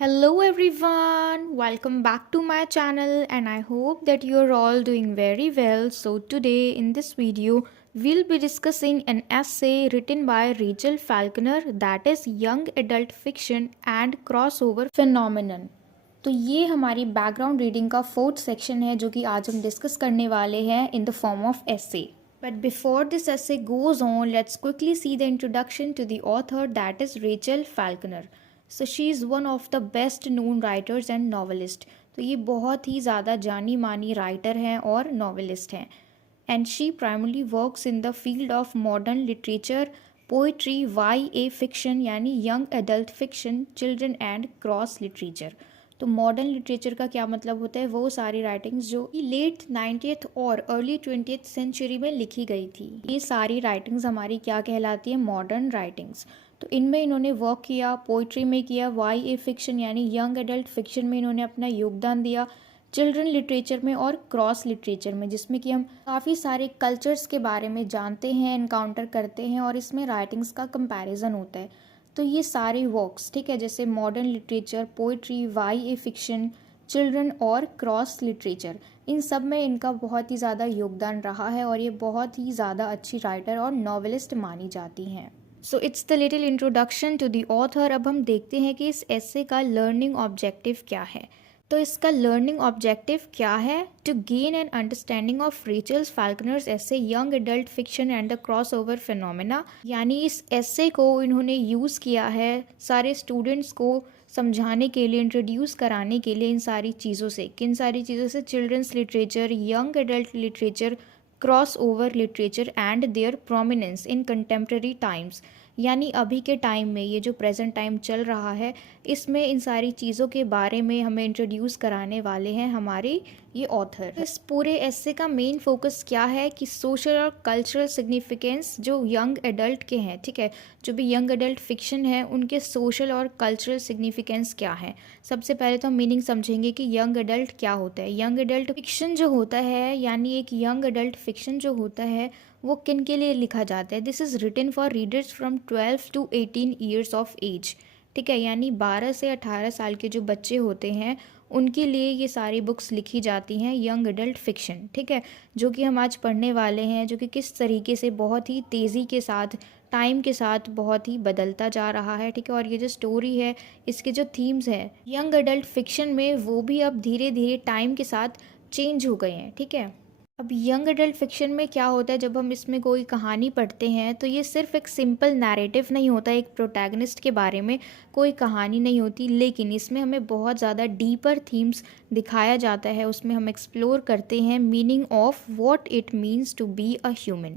Hello everyone, welcome back to my channel and I hope that you're all doing very well. So today in this video we'll be discussing an essay written by Rachel Falconer, that is young adult fiction and crossover phenomenon. तो ये हमारी background reading का fourth section है जो कि आज हम discuss करने वाले हैं in the form of essay. But before this essay goes on, let's quickly see the introduction to the author, that is Rachel Falconer. So she is one of the best known writers and novelist. तो ये बहुत ही ज़्यादा जानी मानी writer हैं और novelist हैं. And she primarily works in the field of modern literature, poetry, YA fiction यानी young adult fiction, children and cross literature. तो मॉडर्न लिटरेचर का क्या मतलब होता है? वो सारी राइटिंग्स जो लेट 90th और अर्ली 20th सेंचुरी में लिखी गई थी, ये सारी राइटिंग्स हमारी क्या कहलाती है? Modern writings. तो इनमें इन्होंने वर्क किया, पोइट्री में किया, YA फिक्शन यानी यंग एडल्ट फिक्शन में इन्होंने अपना योगदान दिया, चिल्ड्रन लिटरेचर में और क्रॉस लिटरेचर में, जिसमें कि हम काफ़ी सारे कल्चर्स के बारे में जानते हैं, इनकाउंटर करते हैं और इसमें राइटिंग्स का कंपैरिजन होता है. तो ये सारे वर्क्स, ठीक है, जैसे modern literature, poetry, YA fiction, children और क्रॉस लिटरेचर, इन सब में इनका बहुत ही ज़्यादा योगदान रहा है और ये बहुत ही ज़्यादा अच्छी राइटर और नॉवेलिस्ट मानी जाती हैं. So it's the little introduction to the author. अब हम देखते हैं कि इस एसे का लर्निंग ऑब्जेक्टिव क्या है. तो इसका लर्निंग ऑब्जेक्टिव क्या है? To gain an understanding of Rachel's Falconer's essay young adult fiction and the crossover phenomena. यानी इस एसे को इन्होंने यूज़ किया है सारे स्टूडेंट्स को समझाने के लिए, इंट्रोड्यूस कराने के लिए इन सारी चीज़ों से. किन सारी चीज़ों से? Children's literature, young adult literature, cross over literature and their prominence in contemporary times. यानी अभी के टाइम में, ये जो प्रेजेंट टाइम चल रहा है, इसमें इन सारी चीज़ों के बारे में हमें इंट्रोड्यूस कराने वाले हैं हमारे ये ऑथर. इस पूरे एस्से का मेन फोकस क्या है कि सोशल और कल्चरल सिग्निफिकेंस जो यंग एडल्ट के हैं, ठीक है, जो भी यंग एडल्ट फिक्शन है उनके सोशल और कल्चरल सिग्निफिकेंस क्या है. सबसे पहले तो हम मीनिंग समझेंगे कि यंग एडल्ट क्या होता है. यंग एडल्ट फिक्शन जो होता है, यानी एक यंग एडल्ट फिक्शन जो होता है वो किन के लिए लिखा जाता है? This is written for readers from 12 to 18 years of age. ठीक है, यानी 12 से 18 साल के जो बच्चे होते हैं उनके लिए ये सारी बुक्स लिखी जाती हैं, यंग एडल्ट फिक्शन. ठीक है, जो कि हम आज पढ़ने वाले हैं, जो कि किस तरीके से बहुत ही तेज़ी के साथ, टाइम के साथ बहुत ही बदलता जा रहा है. ठीक है, और ये जो स्टोरी है, इसके जो थीम्स हैं यंग एडल्ट फिक्शन में, वो भी अब धीरे धीरे टाइम के साथ चेंज हो गए हैं. ठीक है, अब यंग एडल्ट फिक्शन में क्या होता है, जब हम इसमें कोई कहानी पढ़ते हैं तो ये सिर्फ एक सिंपल नैरेटिव नहीं होता, एक प्रोटैगनिस्ट के बारे में कोई कहानी नहीं होती, लेकिन इसमें हमें बहुत ज़्यादा डीपर थीम्स दिखाया जाता है. उसमें हम एक्सप्लोर करते हैं meaning of what it means to be a human.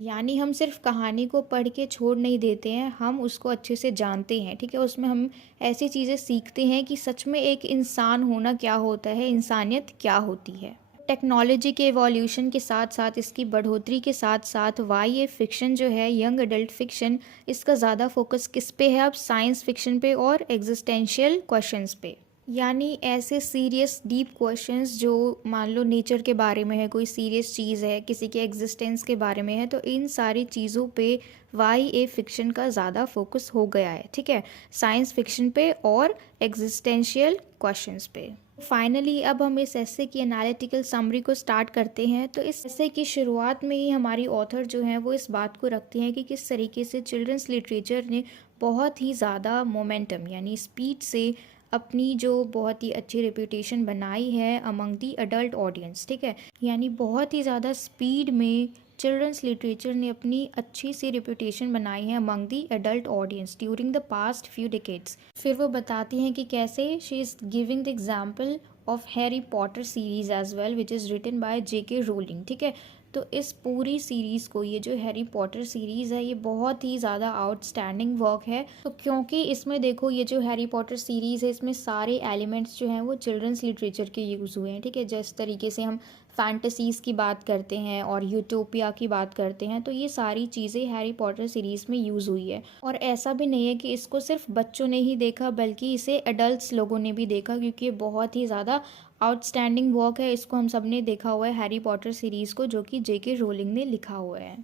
यानी हम सिर्फ कहानी को पढ़ के छोड़ नहीं देते हैं, हम उसको अच्छे से जानते हैं. ठीक है, उसमें हम ऐसी चीज़ें सीखते हैं कि सच में एक इंसान होना क्या होता है, इंसानियत क्या होती है. टेक्नोलॉजी के एवोल्यूशन के साथ साथ, इसकी बढ़ोतरी के साथ साथ, YA फिक्शन जो है, यंग एडल्ट फिक्शन, इसका ज़्यादा फोकस किस पे है अब? साइंस फिक्शन पे और एग्जिस्टेंशियल क्वेश्चंस पे. यानी ऐसे सीरियस डीप क्वेश्चंस जो मान लो नेचर के बारे में है, कोई सीरियस चीज़ है, किसी के एग्जिस्टेंस के बारे में है, तो इन सारी चीज़ों पे YA फिक्शन का ज़्यादा फोकस हो गया है. ठीक है, साइंस फिक्शन पे और एग्जिस्टेंशियल क्वेश्चंस पे. फाइनली अब हम इस एस्से की एनालिटिकल समरी को स्टार्ट करते हैं. तो इस एस्से की शुरुआत में ही हमारी ऑथर जो हैं वो इस बात को रखती हैं कि किस तरीके से चिल्ड्रंस लिटरेचर ने बहुत ही ज़्यादा मोमेंटम यानी स्पीड से अपनी जो बहुत ही अच्छी रेपुटेशन बनाई है अमंग दी अडल्ट ऑडियंस. ठीक है, यानी बहुत ही ज़्यादा स्पीड में चिल्ड्रंस लिटरेचर ने अपनी अच्छी सी रेपुटेशन बनाई है among the adult audience during the past few decades. फिर वो बताती हैं कि कैसे she is giving the example of Harry Potter series as well which is written by JK Rowling. ठीक है, तो इस पूरी सीरीज़ को, ये जो हैरी पॉटर सीरीज़ है, ये बहुत ही ज़्यादा आउटस्टैंडिंग वर्क है. तो क्योंकि इसमें देखो, ये जो हैरी पॉटर सीरीज़ है, इसमें सारे एलिमेंट्स जो हैं वो चिल्ड्रंस लिटरेचर के यूज़ हुए हैं. ठीक है, जिस तरीके से हम फैंटेसीज़ की बात करते हैं और यूटोपिया की बात करते हैं, तो ये सारी चीज़ें हैरी पॉटर सीरीज़ में यूज़ हुई है. और ऐसा भी नहीं है कि इसको सिर्फ बच्चों ने ही देखा, बल्कि इसे एडल्ट्स लोगों ने भी देखा, क्योंकि ये बहुत ही ज़्यादा आउटस्टैंडिंग वर्क है. इसको हम सब ने देखा हुआ है, हैरी पॉटर सीरीज़ को, जो कि JK रोलिंग ने लिखा हुआ है.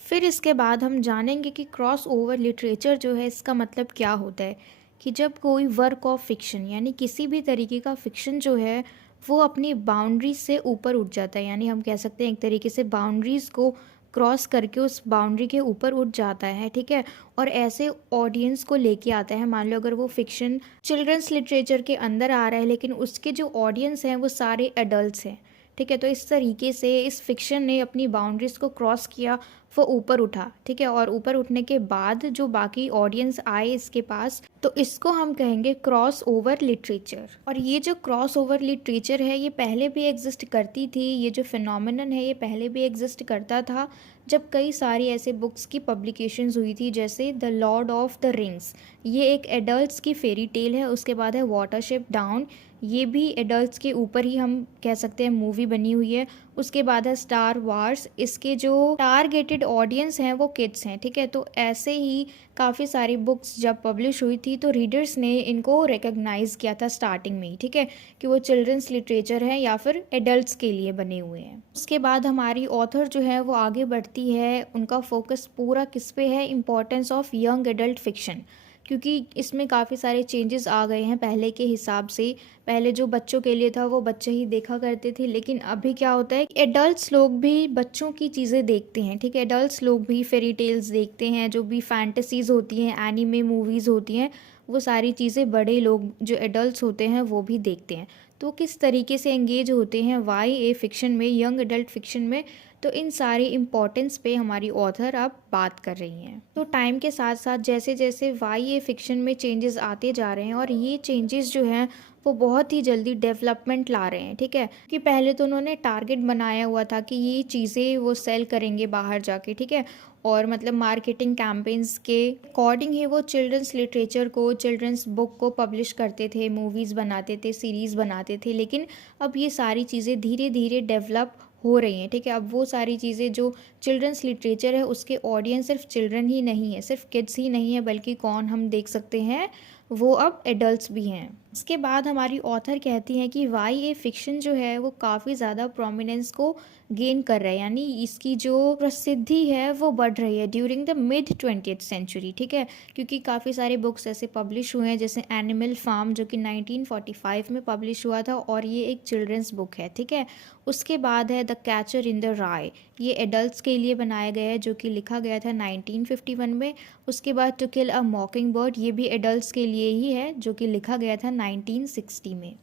फिर इसके बाद हम जानेंगे कि क्रॉस ओवर लिटरेचर जो है, इसका मतलब क्या होता है. कि जब कोई वर्क ऑफ फिक्शन यानी किसी भी तरीके का फिक्शन जो है वो अपनी बाउंड्रीज से ऊपर उठ जाता है, यानी हम कह सकते हैं एक तरीके से बाउंड्रीज़ को क्रॉस करके उस बाउंड्री के ऊपर उठ जाता है, ठीक है। और ऐसे ऑडियंस को लेके आता है, मान लो अगर वो फिक्शन चिल्ड्रंस लिटरेचर के अंदर आ रहा है लेकिन उसके जो ऑडियंस हैं वो सारे एडल्ट्स हैं, ठीक है। तो इस तरीके से इस फिक्शन ने अपनी बाउंड्रीज को क्रॉस किया, वो ऊपर उठा, ठीक है। और ऊपर उठने के बाद जो बाकी ऑडियंस आए इसके पास, तो इसको हम कहेंगे क्रॉस ओवर लिटरेचर। और ये जो क्रॉस ओवर लिटरेचर है ये पहले भी एग्जिस्ट करती थी, ये जो फिनोमिनन है ये पहले भी एग्जिस्ट करता था जब कई सारी ऐसे बुक्स की पब्लिकेशंस हुई थी, जैसे the Lord of the rings, ये एक एडल्ट्स की फेरी टेल है। उसके बाद है वाटरशिप डाउन, ये भी एडल्ट्स के ऊपर ही हम कह सकते हैं मूवी बनी हुई है। उसके बाद है स्टार वार्स, इसके जो टारगेटेड ऑडियंस हैं वो किड्स हैं, ठीक है। तो ऐसे ही काफ़ी सारी बुक्स जब पब्लिश हुई थी तो रीडर्स ने इनको रिकग्नाइज़ किया था स्टार्टिंग में ही, ठीक है, कि वो चिल्ड्रंस लिटरेचर है या फिर एडल्ट्स के लिए बने हुए हैं। उसके बाद हमारी ऑथर जो है वो आगे बढ़ती है, उनका फोकस पूरा किस पे है, importance of young adult fiction, क्योंकि इसमें काफ़ी सारे चेंजेस आ गए हैं पहले के हिसाब से। पहले जो बच्चों के लिए था वो बच्चे ही देखा करते थे, लेकिन अभी क्या होता है, एडल्ट्स लोग भी बच्चों की चीज़ें देखते हैं, ठीक है। एडल्ट्स लोग भी फेरी टेल्स देखते हैं, जो भी फैंटेसीज़ होती हैं, एनीमे मूवीज़ होती हैं, वो सारी चीज़ें बड़े लोग जो एडल्ट्स होते हैं वो भी देखते हैं। तो किस तरीके से एंगेज होते हैं वाई ए फिक्शन में, यंग एडल्ट फिक्शन में, तो इन सारी इम्पोर्टेंस पे हमारी ऑथर अब बात कर रही हैं। तो टाइम के साथ साथ जैसे जैसे वाई ए फिक्शन में चेंजेस आते जा रहे हैं और ये चेंजेस जो हैं वो बहुत ही जल्दी डेवलपमेंट ला रहे हैं, ठीक है। कि पहले तो उन्होंने टारगेट बनाया हुआ था कि ये चीज़ें वो सेल करेंगे बाहर जाके, ठीक है, और मतलब मार्केटिंग कैंपेन्स के अकॉर्डिंग ही वो चिल्ड्रंस लिटरेचर को, चिल्ड्रंस बुक को पब्लिश करते थे, मूवीज़ बनाते थे, सीरीज़ बनाते थे। लेकिन अब ये सारी चीज़ें धीरे धीरे डेवलप हो रही हैं, ठीक है। अब वो सारी चीज़ें जो चिल्ड्रंस लिटरेचर है उसके ऑडियंस सिर्फ चिल्ड्रन ही नहीं है, सिर्फ किड्स ही नहीं है, बल्कि कौन हम देख सकते हैं वो अब एडल्ट्स भी हैं। इसके बाद हमारी ऑथर कहती हैं कि वाई ए फिक्शन जो है वो काफ़ी ज़्यादा प्रोमिनेंस को गेन कर रहा है, यानी इसकी जो प्रसिद्धि है वो बढ़ रही है during the mid 20th century, ठीक है। क्योंकि काफ़ी सारे बुक्स ऐसे पब्लिश हुए हैं, जैसे एनिमल फार्म जो कि 1945 में पब्लिश हुआ था और ये एक चिल्ड्रंस बुक है, ठीक है। उसके बाद है द कैचर इन द राय, ये एडल्ट्स के लिए बनाया गया है, जो कि लिखा गया था 1951 में। उसके बाद टू किल अ मॉकिंग बर्ड, ये भी एडल्ट्स के लिए ही है, जो कि लिखा गया था 1960 में।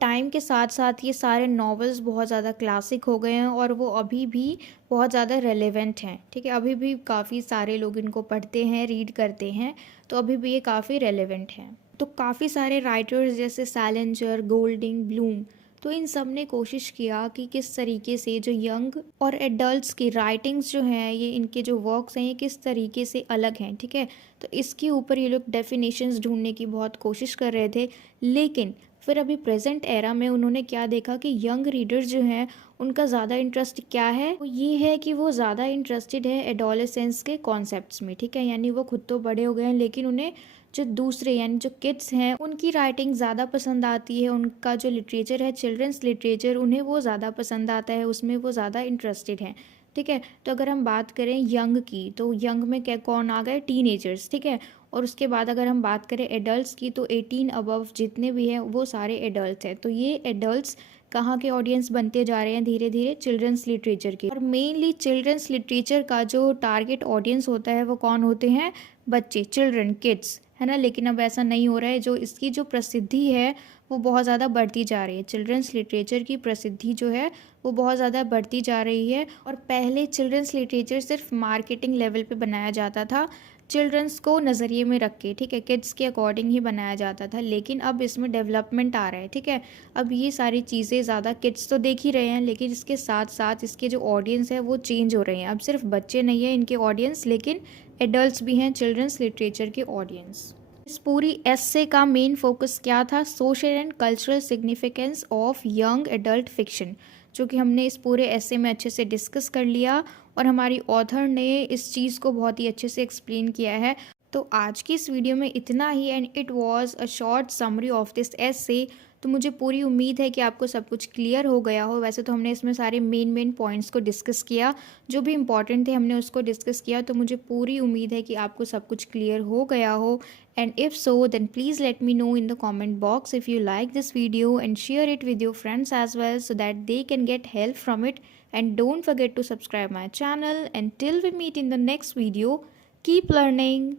टाइम के साथ साथ ये सारे नॉवेल्स बहुत ज़्यादा क्लासिक हो गए हैं और वो अभी भी बहुत ज़्यादा रेलेवेंट हैं, ठीक है। अभी भी काफ़ी सारे लोग इनको पढ़ते हैं, रीड करते हैं, तो अभी भी ये काफ़ी रेलेवेंट हैं। तो काफ़ी सारे राइटर्स जैसे सैलेंजर, गोल्डिंग, ब्लूम, तो इन सब ने कोशिश किया कि किस तरीके से जो यंग और एडल्ट्स की राइटिंग्स जो हैं, ये इनके जो वर्क्स हैं ये किस तरीके से अलग हैं, ठीक है। तो इसके ऊपर ये लोग डेफिनेशंस ढूंढने की बहुत कोशिश कर रहे थे। लेकिन फिर अभी प्रेजेंट एरा में उन्होंने क्या देखा कि यंग रीडर्स जो हैं उनका ज़्यादा इंटरेस्ट क्या है, वो ये है कि वो ज़्यादा इंटरेस्टेड है एडोलेसेंस के कॉन्सेप्ट्स में, ठीक है। यानी वो खुद तो बड़े हो गए हैं लेकिन उन्हें जो दूसरे यानी जो किड्स हैं उनकी राइटिंग ज़्यादा पसंद आती है, उनका जो लिटरेचर है चिल्ड्रंस लिटरेचर उन्हें वो ज़्यादा पसंद आता है, उसमें वो ज़्यादा इंटरेस्टेड हैं, ठीक है। तो अगर हम बात करें यंग की, तो यंग में क्या कौन आ गए, टीनेजर्स, ठीक है। और उसके बाद अगर हम बात करें एडल्ट्स की, तो 18 अबव जितने भी हैं वो सारे एडल्ट्स हैं। तो ये एडल्ट्स कहाँ के ऑडियंस बनते जा रहे हैं धीरे धीरे, चिल्ड्रंस लिटरेचर के। और मेनली चिल्ड्रंस लिटरेचर का जो टारगेट ऑडियंस होता है वो कौन होते हैं, बच्चे, चिल्ड्रन, किड्स, है ना। लेकिन अब ऐसा नहीं हो रहा है, जो इसकी जो प्रसिद्धि है वो बहुत ज़्यादा बढ़ती जा रही है। चिल्ड्रंस लिटरेचर की प्रसिद्धि जो है वो बहुत ज़्यादा बढ़ती जा रही है। और पहले चिल्ड्रंस लिटरेचर सिर्फ मार्केटिंग लेवल पे बनाया जाता था, चिल्ड्रंस को नज़रिए में रख के, ठीक है, किड्स के अकॉर्डिंग ही बनाया जाता था। लेकिन अब इसमें डेवलपमेंट आ रहा है, ठीक है। अब ये सारी चीज़ें ज़्यादा किड्स तो देख ही रहे हैं, लेकिन इसके साथ साथ इसके जो ऑडियंस है वो चेंज हो रहे हैं। अब सिर्फ बच्चे नहीं है इनके ऑडियंस, लेकिन एडल्ट्स भी हैं चिल्ड्रंस लिटरेचर के ऑडियंस। इस पूरी एस्से का मेन फोकस क्या था, social and cultural significance of young adult fiction, जो कि हमने इस पूरे एस्से में अच्छे से डिस्कस कर लिया। और हमारी ऑथर ने इस चीज़ को बहुत ही अच्छे से एक्सप्लेन किया है। और इसके बाद हमारी ऑथर ने इसके बाद जो है वो सारी चीज़ें हैं वो तो आज की इस वीडियो में इतना ही and it was a short summary of this essay. तो मुझे पूरी उम्मीद है कि आपको सब कुछ क्लियर हो गया हो। वैसे तो हमने इसमें सारे मेन पॉइंट्स को डिस्कस किया, जो भी इंपॉर्टेंट थे हमने उसको डिस्कस किया। तो मुझे पूरी उम्मीद है कि आपको सब कुछ क्लियर हो गया हो। And if so then please let me know in the comment box if you like this video and share it with your friends as well so that they can get help from it. And don't forget to subscribe my channel. Until we meet in the next video, keep learning.